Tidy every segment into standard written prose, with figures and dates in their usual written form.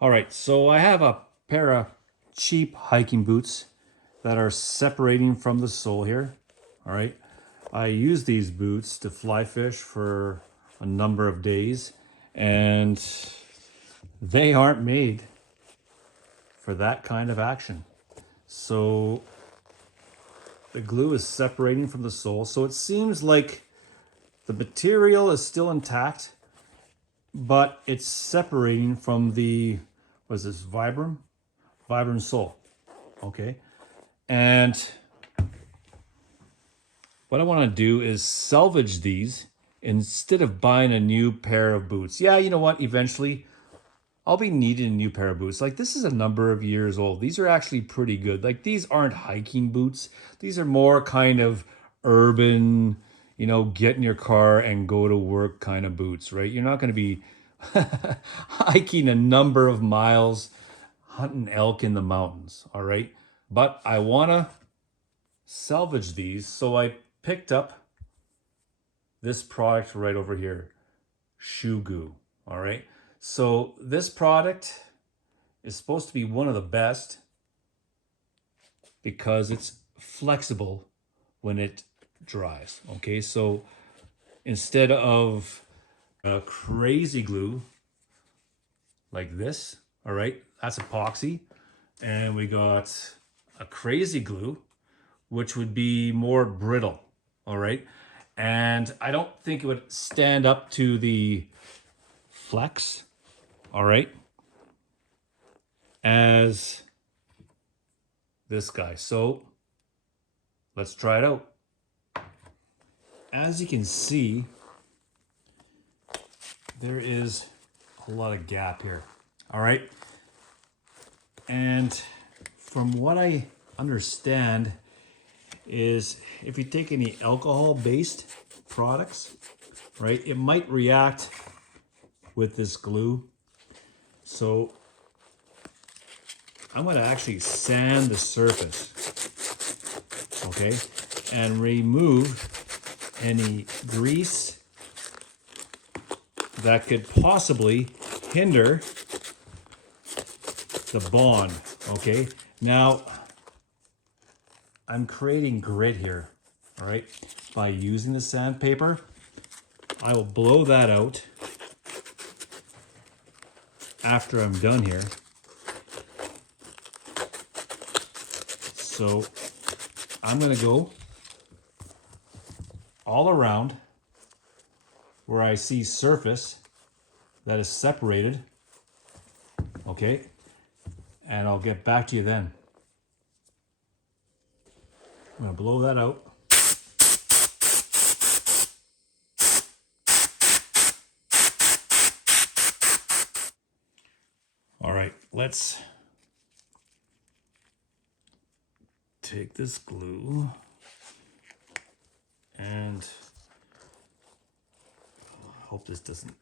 All right, so I have a pair of cheap hiking boots that are separating from the sole here. All right, I use these boots to fly fish for a number of days, and they aren't made for that kind of action. So the glue is separating from the sole, so it seems like the material is still intact, but it's separating from the, what is this, Vibram sole. Okay, and what I want to do is salvage these instead of buying a new pair of boots. Yeah, you know what? Eventually, I'll be needing a new pair of boots. Like, this is a number of years old. These are actually pretty good. Like, these aren't hiking boots. These are more kind of urban, get in your car and go to work kind of boots, right? You're not going to be hiking a number of miles, hunting elk in the mountains, all right? But I want to salvage these, so I picked up this product right over here, Shoe Goo. All right, so this product is supposed to be one of the best because it's flexible when it dries. Okay, so instead of a crazy glue like this, all right, that's epoxy, and we got a crazy glue which would be more brittle, all right? And I don't think it would stand up to the flex, all right, as this guy. So let's try it out. As you can see, there is a lot of gap here, all right? And from what I understand is if you take any alcohol-based products, right, it might react with this glue. So I'm going to actually sand the surface, okay, and remove any grease that could possibly hinder the bond, okay? Now, I'm creating grit here, all right? By using the sandpaper, I will blow that out after I'm done here. So I'm gonna go all around where I see surface that is separated, okay? And I'll get back to you then. I'm gonna blow that out. All right, let's take this glue and I hope this doesn't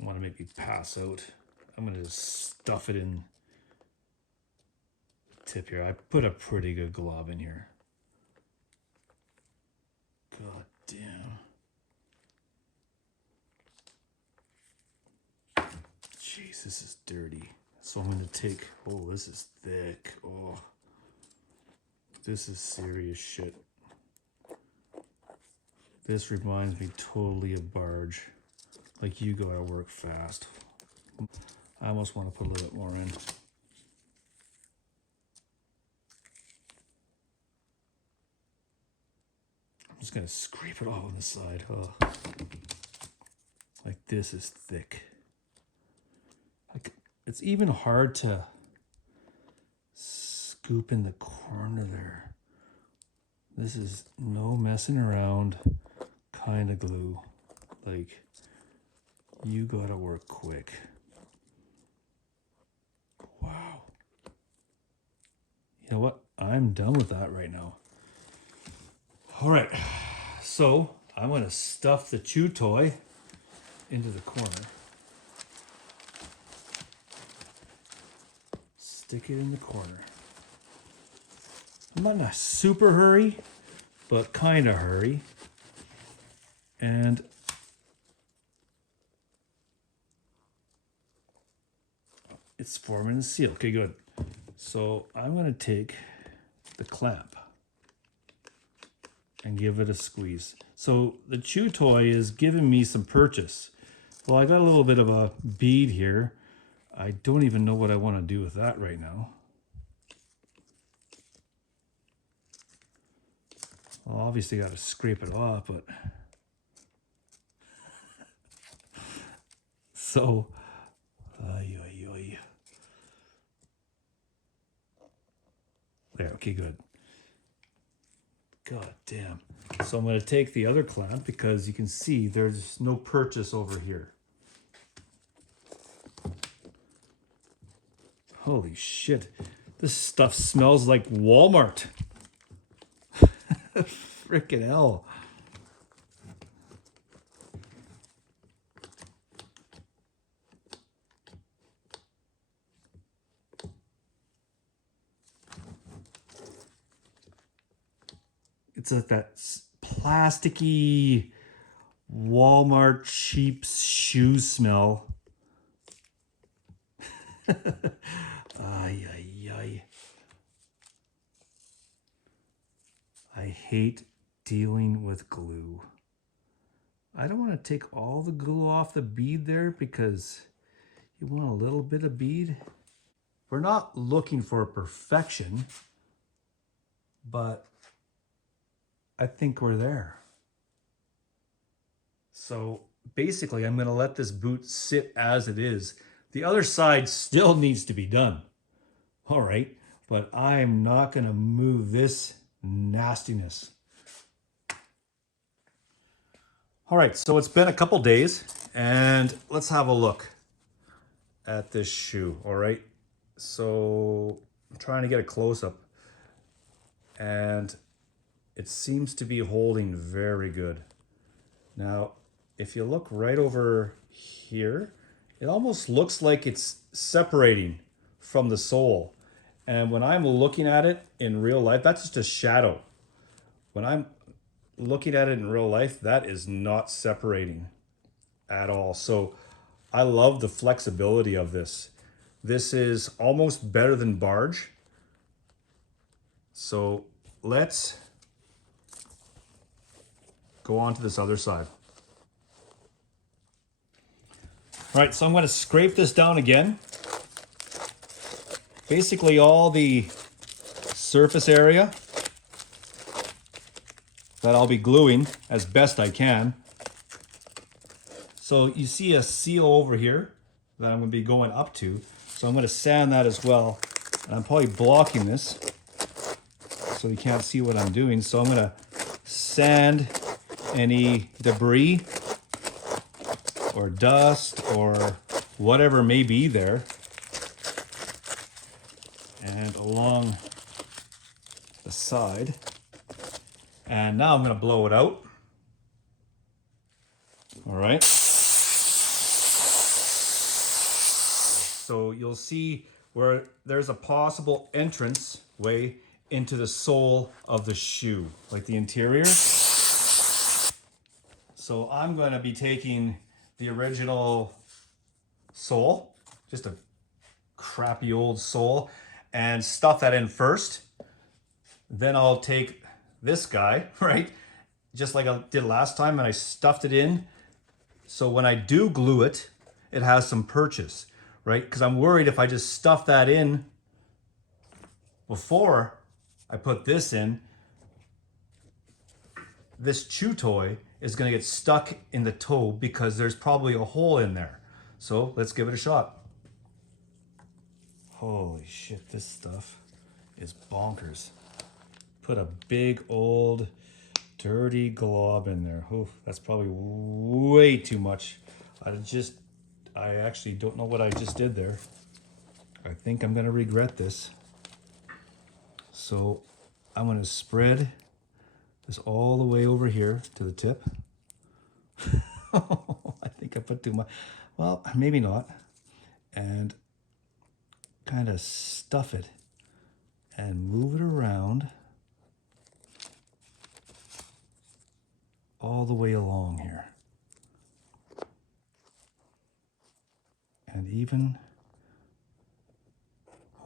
want to make me pass out. I'm gonna just stuff it in the tip here. I put a pretty good glob in here. God damn. Jeez, this is dirty. So I'm gonna take, oh, this is thick. Oh, this is serious shit. This reminds me totally of barge. Like, you gotta work fast. I almost want to put a little bit more in. I'm just gonna scrape it all on the side. Oh. Like, this is thick. Like, it's even hard to scoop in the corner there. This is no messing around kind of glue. Like, you gotta work quick. Wow. You know what? I'm done with that right now. All right, so I'm gonna stuff the chew toy into the corner. Stick it in the corner. I'm not in a super hurry, but kind of hurry. And it's forming a seal. Okay, good. So I'm going to take the clamp and give it a squeeze. So the chew toy is giving me some purchase. Well, I got a little bit of a bead here. I don't even know what I want to do with that right now. Well, obviously got to scrape it off, but so there. Okay, good. God damn. So I'm going to take the other clamp because you can see there's no purchase over here. Holy shit. This stuff smells like Walmart. Frickin' hell. It's like that plasticky Walmart cheap shoe smell. Ay, ay, ay. I hate dealing with glue. I don't want to take all the glue off the bead there because you want a little bit of bead. We're not looking for perfection, but I think we're there. So basically, I'm going to let this boot sit as it is. The other side still needs to be done. All right, but I'm not going to move this nastiness. All right, so it's been a couple days, and let's have a look at this shoe. All right, so I'm trying to get a close-up, and it seems to be holding very good. Now, if you look right over here, it almost looks like it's separating from the sole. And when I'm looking at it in real life, that's just a shadow. When I'm looking at it in real life, that is not separating at all. So I love the flexibility of this. This is almost better than barge. So let's go on to this other side. All right, so I'm going to scrape this down again. Basically all the surface area that I'll be gluing as best I can. So you see a seal over here that I'm going to be going up to. So I'm going to sand that as well. And I'm probably blocking this so you can't see what I'm doing. So I'm going to sand any debris or dust or whatever may be there. And along the side. And now I'm going to blow it out. All right. So you'll see where there's a possible entrance way into the sole of the shoe, like the interior. So I'm going to be taking the original sole, just a crappy old sole, and stuff that in first. Then I'll take this guy, right? Just like I did last time, and I stuffed it in. So when I do glue it, it has some purchase, right? Because I'm worried if I just stuff that in before I put this in, this chew toy is going to get stuck in the toe because there's probably a hole in there. So let's give it a shot. Holy shit, this stuff is bonkers. Put a big old dirty glob in there. Oh, that's probably way too much. I actually don't know what I just did there. I think I'm gonna regret this. So I'm gonna spread this all the way over here to the tip. I think I put too much. Well, maybe not. And kind of stuff it and move it around all the way along here. And even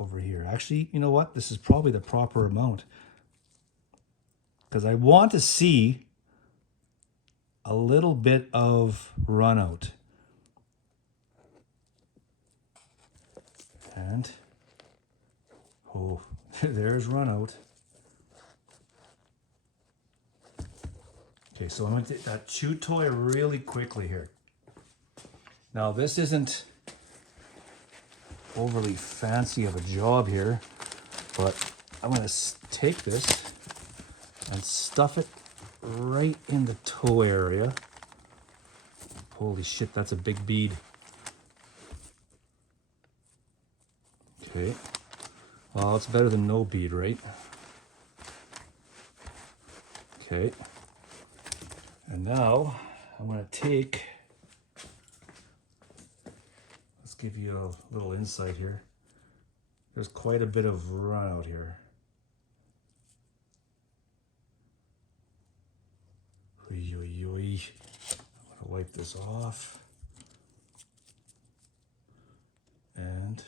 over here. Actually, you know what? This is probably the proper amount, because I want to see a little bit of run out. And, oh, there's run out. Okay, so I'm going to take that chew toy really quickly here. Now, this isn't overly fancy of a job here, but I'm going to take this and stuff it right in the toe area. Holy shit, that's a big bead. Okay, well, it's better than no bead, right? Okay, and now I'm going to take, let's give you a little insight here. There's quite a bit of run out here. I'm going to wipe this off. And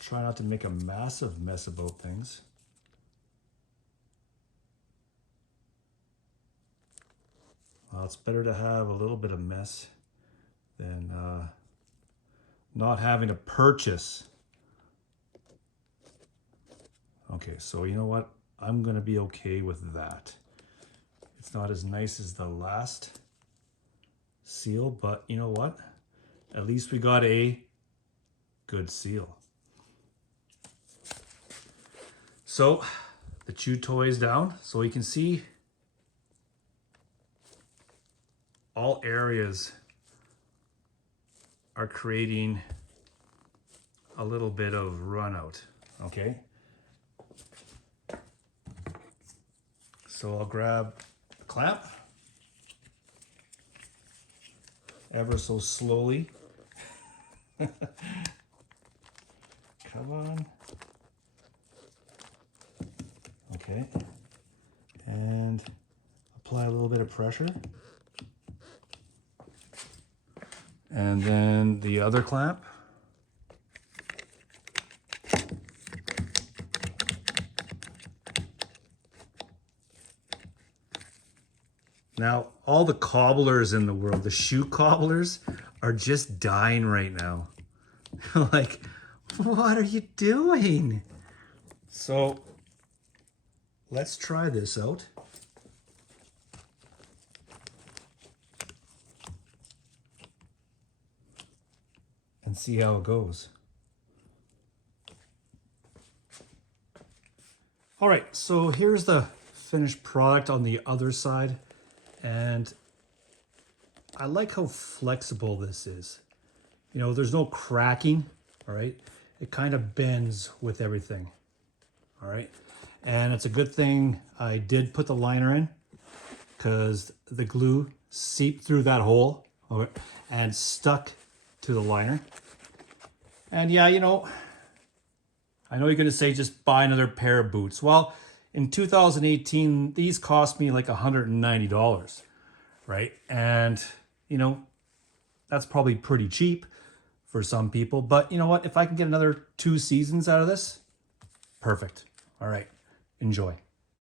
try not to make a massive mess about things. Well, it's better to have a little bit of mess than not having to purchase. Okay, so you know what? I'm gonna be okay with that. It's not as nice as the last seal, but you know what? At least we got a good seal. So the chew toy is down, so you can see all areas are creating a little bit of run out, okay? So I'll grab the clamp ever so slowly. Come on. Okay, and apply a little bit of pressure. And then the other clamp. Now, all the cobblers in the world, the shoe cobblers, are just dying right now. Like, what are you doing? So, let's try this out. And see how it goes. All right, so here's the finished product on the other side. And I like how flexible this is. You know, there's no cracking, all right? It kind of bends with everything, all right? And it's a good thing I did put the liner in, because the glue seeped through that hole, okay, and stuck to the liner. And yeah, you know, I know you're gonna say just buy another pair of boots. Well, in 2018, these cost me like $190, right? And, you know, that's probably pretty cheap for some people. But you know what? If I can get another 2 seasons out of this, perfect. All right, enjoy.